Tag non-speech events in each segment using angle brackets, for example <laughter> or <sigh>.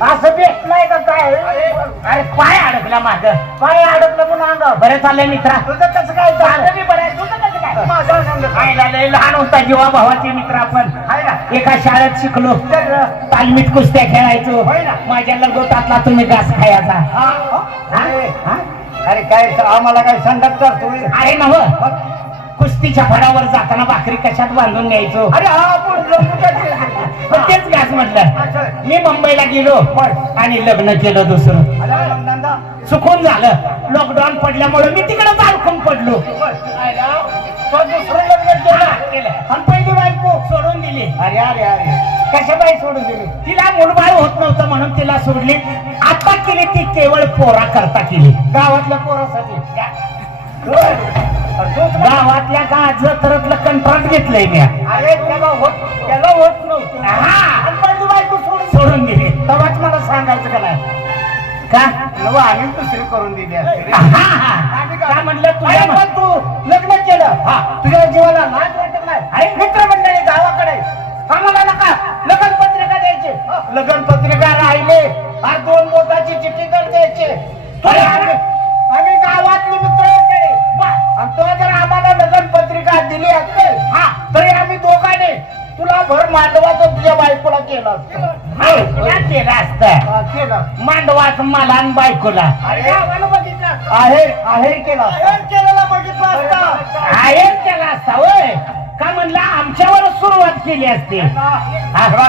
असं भेटलाय का काय? अरे. पाय अडकला माझं. पाय अडकलं म्हणून अंगावर बरं चाललंय मित्रा. तुझं कसं काय चाललं बी बरं आहे. तुझं कसं काय? माझं सांग काय झालंय लहान होता जीवा भावाचे मित्र आपण. ना. एका शाळेत शिकलो. तर? तालमीत कुस्त्या खेळायचो. होय ना. माझ्या लगोटातला तुम्ही घास खायचा. हा, हा? अरे? अरे काय आम्हाला काय संगत करतोय? आहे ना हो? कुस्तीच्या फडावर जाताना भाकरी कशात बांधून न्यायचो अरे हा पण तेच घास म्हटलं. मी मुंबईला गेलो आणि लग्न केलं दुसरं. चुकून झालं. लॉकडाऊन पडल्यामुळे मी तिकडे अडकून पडलो. तो दुसरं लग्न केलं. केलं. आणि पहिली बायको. सोडून दिली. अरे अरे अरे. कशा बाई सोडून दिली? तिला मुलबाळ होत नव्हतं म्हणून तिला सोडली. आता केली ती केवळ पोरा करता केली. गावातल्या पोरासाठी. गावातल्या गाज तरतलं कंत्राट घेतलंय मी अरे त्याला होत त्याला होत नव्हतं. हा. बायको सोडून सोडून दिली तेव्हाच मला सांगायचं का नाही? का? नव आम्ही दुसरी करून दिली असती रे. हा, हा. काय म्हणलं तुझ्या अरे पण तू लग्न केलं. हा. तुझ्या जीवाला लाज वाटत नाही. अरे गावाकडे. आम्हाला नका. लग्न पत्रिका द्यायची. लग्न पत्रिका राहिले. हा दोन बोटाची चिठ्ठी तर द्यायची. अरे, तो जर आम्हाला लग्न पत्रिका दिली असते हा. तरी आम्ही दोघांनी तुला भर मांडवाचं तुझ्या बायकोला केलं असतं. हा, केलं असतं. केलं मांडवाच मला आणि बायकोला. आहे. आहे केला केलेला बघितलं असतं. आहेर केला असता होय. का म्हणलं आमच्यावरच सुरुवात केली असते?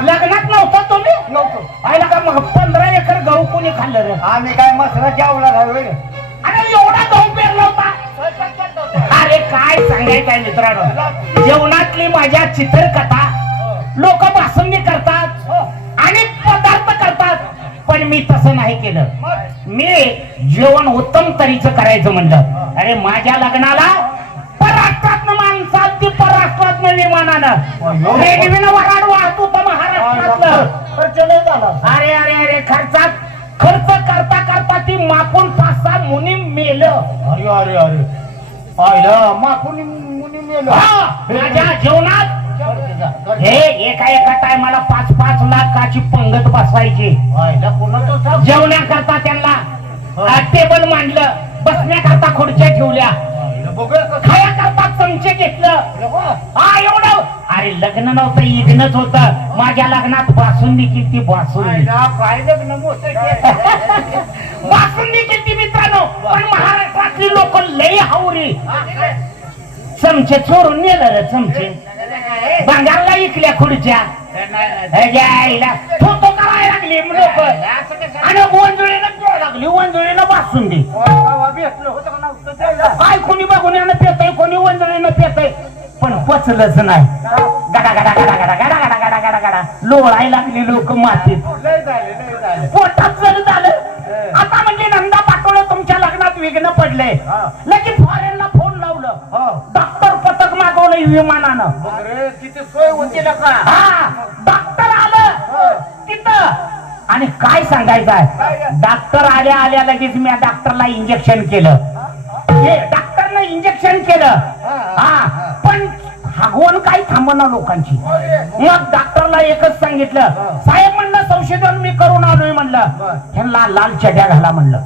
लग्नात नव्हता तुम्ही? नव्हतं. आयला का मग पंधरा एकर गहू कोणी खाल्लं रे? आम्ही काय आहे होय. अरे एवढा गहू पेरला होता. काय सांगायचं आहे मित्रांनो? जेवणातली माझ्या चित्रकथा लोक बासुंदी करतात आणि पदार्थ करतात. पण मी तसं नाही केलं. मी जेवण उत्तम तरीचं करायचं म्हणलं. अरे माझ्या लग्नाला परराष्ट्रातनं माणसं आलती परराष्ट्रातनं विमानानं रेल्वेनं वराड वाहत होतं महाराष्ट्रातलं. अरे अरे अरे खर्चात खर्च करता करता ती मापून पाच सहा मुनी मेलं. अरे अरे अरे. माझ्या हे एका एका टायमाला पाच पाच लाखाची पंगत साप? जेवण्याकरता त्यांना. टेबल मांडलं बसण्याकरता खुर्च्या ठेवल्या. खायाकरता चमचे घेतलं. हा एवढं. अरे लग्न नव्हतं इग्नच होत. माझ्या लग्नात बासुंदी किती बासुंदी. काय लग्न. <laughs> बासुंदी किती मित्रांनो? पण महाराष्ट्रातली लोक लई हावरी. चमचे चोरून नेलं रे चमचे. बंगालला इकल्या खुर्च्या. आईला तो तो करायला लागली लोक. आणि वंजुळीनं लागली वंजुळीनं? काय कोणी बघून यानं पेतय कोणी वंजुळीनं पेतय. पण पचलंच नाही. गडा गडा गडा गडा गडा गडा गडा गडा गडा. लोळायला लागली लोक मातीत. लय लय पोटात जर पडले. लगेच फॉरेनला फोन लावलं. डॉक्टर पथक मागवलं विमानानं. तिथे सोय होती. ना का? हा. डॉक्टर आलं. तिथं. आणि काय सांगायचं आहे डॉक्टर आल्या आल्या लगेच मी डॉक्टरला इंजेक्शन केलं. डॉक्टरनं इंजेक्शन केलं. हा. पण हागवण काय थांबना लोकांची. मग डॉक्टरला एकच सांगितलं. साहेब म्हणलं संशोधन मी करून आलोय म्हणलं. ह्यांना लाल चड्या घाला म्हणलं.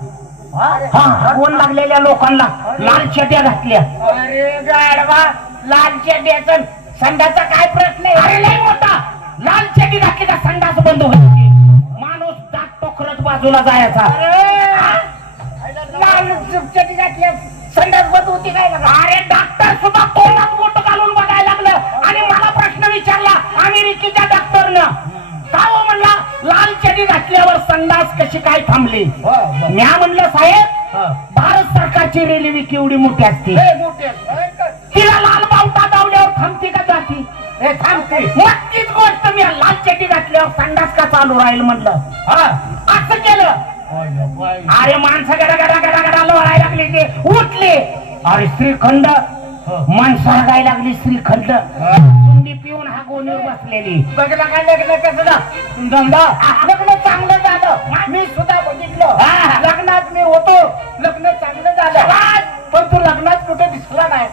हा हागवण लागलेल्या लोकांना? लाल चड्या घातल्या. अरे गाडवा लाल चड्याचं संडाचा काय प्रश्न आहे? अरे लय मोठा! लाल चड्डी घातली का संडास बंद व्हायची? माणूस दात टोकरत बाजूला जायचा? लाल चड्डी घातल्या संडास बंद होती काय अरे डॉक्टर सुद्धा तोंडात मोठं घालून बघायला लागलं. आणि मला प्रश्न विचारला अमेरिकेच्या डॉक्टरनं का हो म्हणला लाल चड्डी घातल्यावर संडास कशी काय थांबली? म्या म्हणलं साहेब भारत सरकारची रेल्वे केवढी मोठी असते? तिला लाल बावटा दावल्यावर थांबते का जाती? हे तीच गोष्ट मी लाल चटी घातल्यावर संडास का चालू राहील म्हणलं. असं केलं. अरे माणसं गडा गडा गडा गडा लोळायला लागली ते. उठले. अरे श्रीखंड माणसा गाय लागली श्रीखंड. तुम्ही पिऊन हा गोणीवर बसलेली. बघला काय लग्न कसं धंदा लग्न चांगलं झालं. मी सुद्धा बघितलं. लग्नात मी होतो. लग्न चांगलं झालं. पण तू लग्नात कुठे दिसला नाही.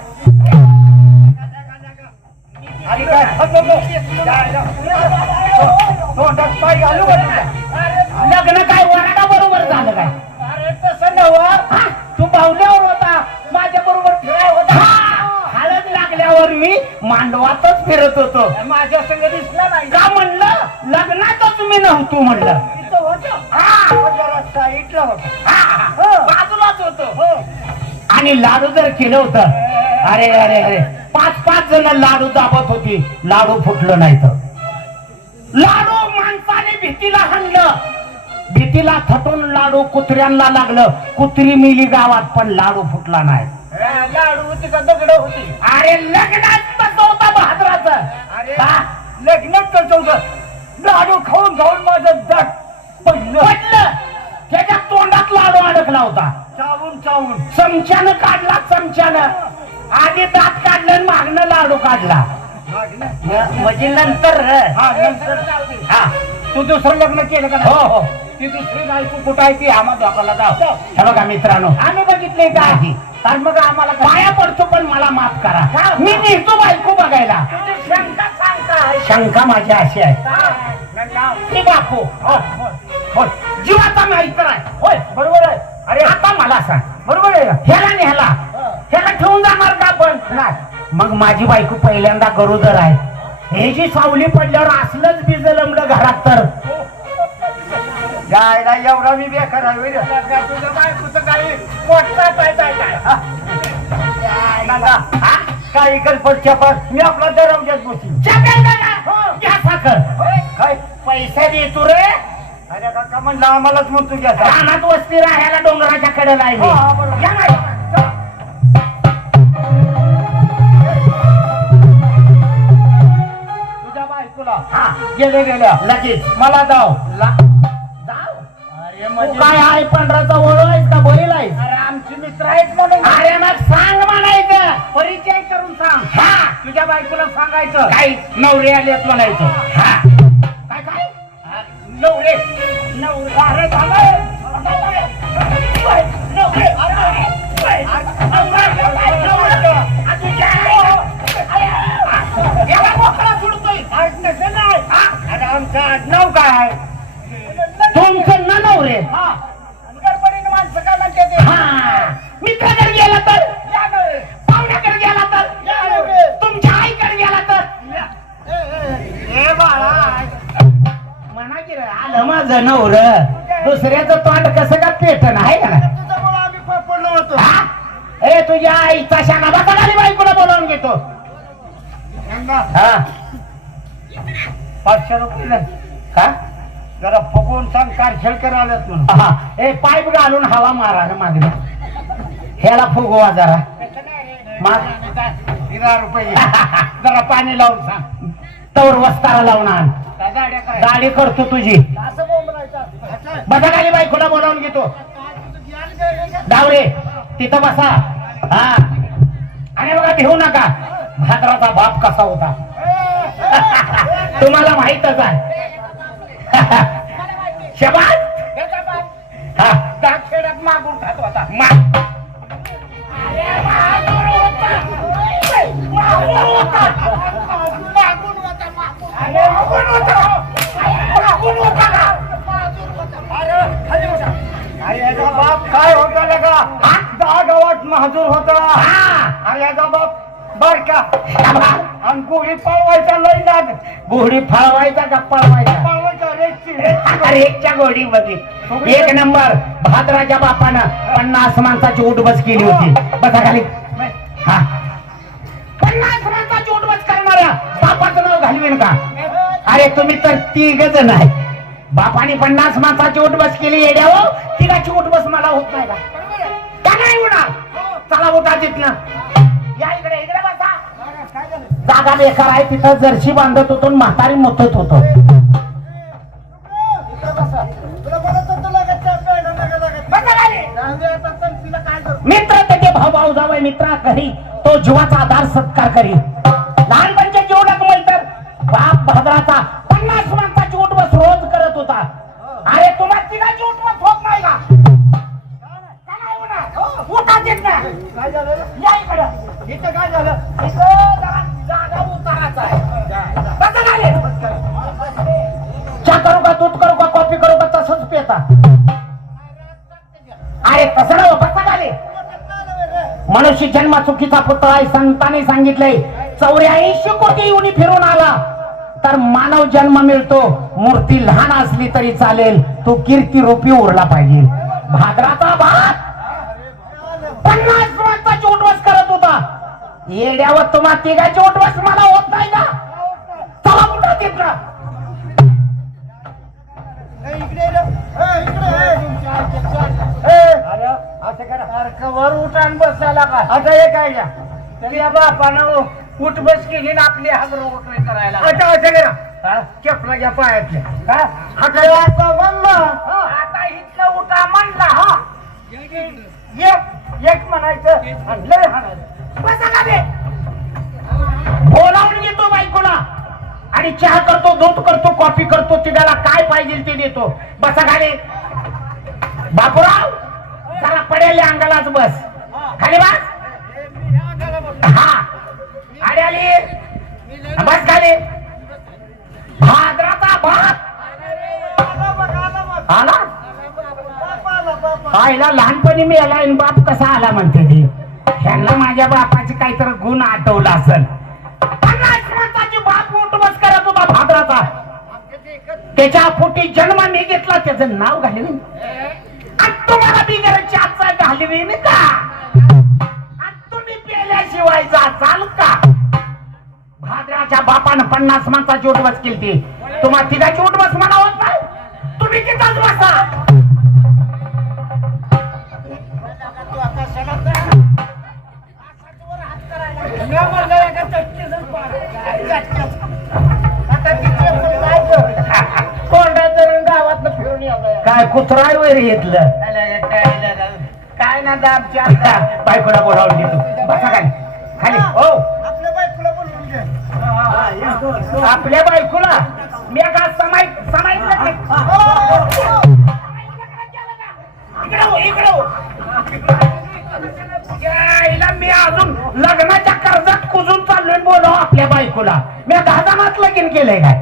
लग्न काय वरडा बरोबर झालं काय? अरे तसं नव तू पावल्यावर मांडवातच फिरत होतो. माझ्या संग दिसला नाही. का म्हणलं? लग्नातच मी नव्हतो म्हणलं. तिथं होतं. हा, जरा साईडला होतं. हा, हो. बाजूलाच होतो. हो. आणि लाडू जर केलं होतं. अरे अरे अरे. पाच पाच जण लाडू दाबत होती. लाडू फुटलं नाही तर. लाडू माणसाने भीतीला हाणलं. भीतीला थटून लाडू कुत्र्यांना लागलं. कुत्री मिली गावात पण लाडू फुटला नाही. लाडू का दगड होती. अरे लग्नात होता. चावून चावून. चमच्यानं काढला चमच्यानं. आधी दात काढलं मागणं लाडू काढला. म्हणजे नंतर हा. नंतर हा. तू दुसरं लग्न केलं का हो? हो. ती दुसरी बायको कुठं आहे ती आम्हा दोघाला जाऊ. हे बघा मित्रांनो. आम्ही बघितले का? नाही. तर मग आम्हाला? पाया पडतो पण मला माफ करा? मी नेतो बायको बघायला. शंका माझी अशी आहे. बापू. हो, हो, हो. जीवाचा माहिती आहे होय बरोबर आहे अरे आता मला सांग. बरोबर आहे ह्याला ह्याला. ठेवून जाणार का आपण? नाही. मग माझी बायको पहिल्यांदा गरोदर आहे. हे जी सावली पडल्यावर असलंच बीज लमलं घरात तर. जायला एवढा मी बेकार आहे होय रे. तुझ्या बायकोचं काही मोठा काय हा? हा? पण मी आपला दरवज्यात बसी चपेल का? घ्या साखर. काय पैसे देतो रे. अरे काका म्हणलं आम्हालाच म्हणतो. रानात वस्ती राहायला डोंगराच्या कडेला आहे. मी. हा, बरोबर. या ना. तुझ्या बायकोला हा, गेले गेल्या. लगेच. मला जाव. ला- जाऊ. अरे तू म्हणजे काय आहे पंधराचा ओळख आहेस का बैल आहेस? अरे आमचे मित्र आहेत म्हणून. अरे मग सांग म्हणायचं परिचय करून सांग. हा. तुझ्या बायकोला सांगायचं. काही नवरे आलेत म्हणायचं. काय तुमचं न नवरे? मित्राकडे गेला तर. पाहुण्याकडे गेला तर. तुमच्या आईकडे गेला तर? म्हणा की रे, आलं. माझं नवर. दुसऱ्याचं तोंड कसं का पेटन आहे का? ए तुझ्या आईचा शाना बसा खाली बायकोला बोलावून घेतो? हा. पाचशे रुपये. का जरा फुगून सांग कारखेलकर आलेत म्हणून. हा. ए पाईप घालून हवा मारा ना मागणी ह्याला फुगवा जरा. मग रुपये. जरा पाणी लावून सांग. तवर वस्तारा लावून आण. काय गाड्या काय? गाडी करतो तुझी. असं बोंबलायचं असतं. बसा खाली बायकोला बोलावून घेतो. डावरे तिथं बसा. हा. आणि बघा घेऊ नका. भाद्राचा बाप कसा होता. तुम्हाला माहितच आहे. <laughs> செவான் घोडी फळवायचा का पळवायचा. रेकच्या घोडीमध्ये एक नंबर. भाद्राच्या बापानं पन्नास माणसाची उठबस केली होती. बसा खाली. हा. पन्नास माणसाची उठबस करणाऱ्या बापाचं नाव घालवेन का? अरे तुम्ही तर तिघ जण आहे बापाने पन्नास माणसाची उठबस केली येड्यावर तिघाची उठबस मला होत नाही का? नाही होणार? चला उठा तिथनं. या इकडे इकडे बसा? जागा बेकार आहे तिथं जर्शी बांधत होतो म्हातारी मुतत होतो. मित्र त्याचे भाऊ भाऊ जावय मित्रा करी तो जीवाचा आधार सत्कार करी लहानपणचे जीवनात लागमल बाप भद्राचा पन्नास माणसाची बस रोज करत होता. अरे तुम्हाला तिघाची बस होत नाही का? का नाही होणार? काय झालं या इकडं. इथं काय झालं? तसंच अरे तसं नव्ह हो, बसा झाले मनुष्य जन्म चुकीचा पुतळा आहे संतांनी सांगितलंय. चौऱ्याऐंशी कोटी येऊन फिरून आला. तर मानव जन्म मिळतो. मूर्ती लहान असली तरी चालेल. तो कीर्ती रूपी उरला पाहिजे. भाद्राचा भात. पन्नास माणसाची उठवस करत होता. येड्यावर तुम्हा तिघाची उठवस मला होत नाही का? चला कुठं तिथं अरे असं करा. वर उठान बसायला का? आता हे काय घ्या? त्या बापानं उठ बस केली ना आपली हात करायला आता असं करा. घ्या पायातल्या का हाताला म्हणलं आता इथलं उठा म्हणला हा. एक एक म्हणायचं. आणि लय हाणायचं. बसा का बे? आणि चहा करतो दूध करतो कॉफी करतो तिघाला काय पाहिजे ते देतो. बसा खाली. बापूराव त्याला पडेल अंगालाच बस. खाली बस. हा. आली आली. बस खाली. भाद्राचा भात. आला आईला लहानपणी मी आला बाप कसा आला म्हणते ती. ह्यांना माझ्या बापाचे काहीतरी गुण आठवला असेल. पन्नास माणसाची बाप त्याच्या पोटी जन्म मी घेतला त्याचं नाव घालवीन. आणि तुम्हाला बिगरची आजचा घालवीन का? आणि तुम्ही पेल्याशिवाय जाचाल का? भाद्राच्या बापानं पन्नास माणसाची उठवस केली ती तुम्हाला तिघाची उठवस नाही तुम्ही तिथंच बसा काय घेतलं. काय ना आमच्या <laughs> बायकोला बोलावून घेतो बसा खाली. खाली. हो. आपल्या बायकोला बोलवून घे आपल्या बायकोला. मी का समाय. इकडे हो, इकडे हो. यायला मी अजून लग्नाच्या कर्जात कुजून चाललोय बोलाव आपल्या बायकोला. मी दादानात लगीन केलंय काय?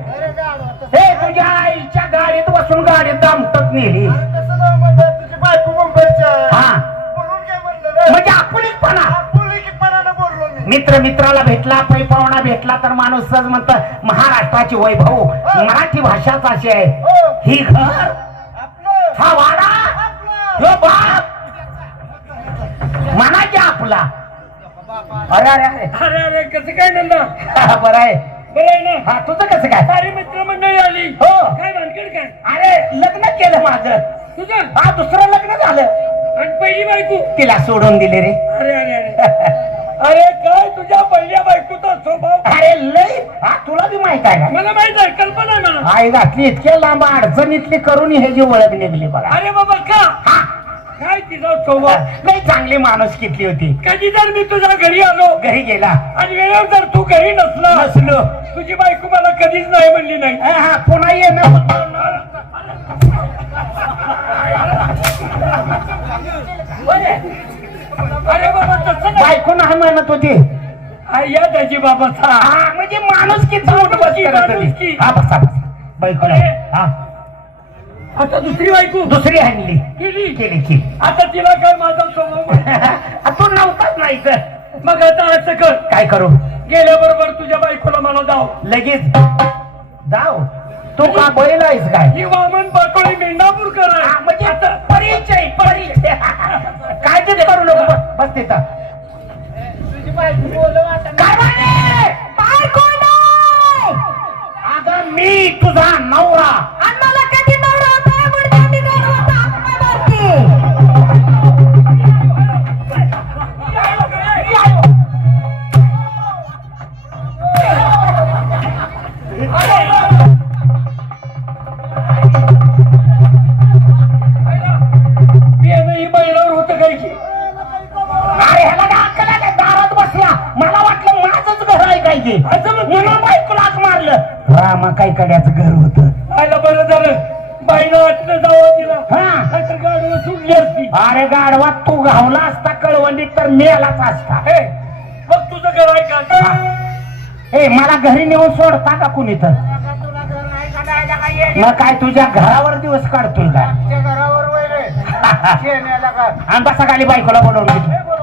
हे तुझ्या आईच्या गाडीत बसून गाडीत दामटत नेली तुझी बायको मुंबईची आहे. हा. बोलून घे म्हणलं रे. म्हणजे आपुलीपणा आपुलकीपणानं बोललो मी. मित्र मित्राला भेटला पै पाहुणा भेटला तर माणूस सहज म्हणत महाराष्ट्राची वैभव मराठी भाषाच अशी आहे. हो. ही घर आपलं. हा वाडा आपलं. ह्यो बाप. म्हणा की आपला. अरे अरे अरे. अरे अरे कसं काय नंदा <laughs> बरं आहे. बरं आहे ना. हा तुझं कसं काय? सारी मित्रमंडळी आली. हो. काय भानगड काय? अरे लग्न केलं माझं. तुझं? हा दुसरं लग्न झालं. आणि पहिली बायको? तिला सोडून दिले रे. अरे अरे अरे. <laughs> अरे काय तुझ्या पहिल्या बायकोचा स्वभाव? अरे लय. हा तुला बी माहीत आहे का मला माहीत आहे कल्पना आहे मला. आई घातली इतक्या लांब अडचणीतली करून हे जी ओळख निघली बघा. अरे बाबा का? हा. काय तिचा स्वभाव लई चांगली माणूस किती होती. कधी जर मी तुझ्या घरी आलो? घरी गेला. आणि वेळेवर जर तू घरी नसला? नसलो. तुझी बायको मला कधीच नाही म्हणली नाही. हा, हा, पुन्हा येणं होतं. अरे बाबा तसं नाही. बायको नाही म्हणत होती. या त्याची बाबाचा. हा म्हणजे माणूस किती मोठं बस माणुसकी, करत होती. माणुसकी. हा बसा बसा. बायको नाही. हा. आता दुसरी बायको. दुसरी आणली. केली. केली केली. आता तिला काय माझा स्वभाव <laughs> तू नव्हताच नाही तर मग आता असं कर. काय करू? गेल्याबरोबर तुझ्या बायकोला मला जाव. लगेच. जाऊ तू का बैल आहेस काय? ही वामन पाटोळी मेंढापूरकर हा, आहे म्हणजे आता परिचय परिचय. <laughs> काय ते करू नको. बस- तिथं. तुझी बायको बोलव आता. काय! अगं मी तुझा घर आहे काय ते असं मग म्हणून मारलं. रामा काय कड्याचं घर होत? आयला बरं झालं. बाईला वाटलं जावं तिला हा. नाहीतर गाडीवर सुटली असती. अरे गाडवा तू घावला असता कळवंडीत तर मिळालाच असता. हे मग तुझं घर आहे का? ए मला घरी नेऊन सोडता का कुणी तर? मग काय तुझ्या घरावर दिवस काढतोय का घरावर आणि बसा खाली बायकोला बोलवून घेतो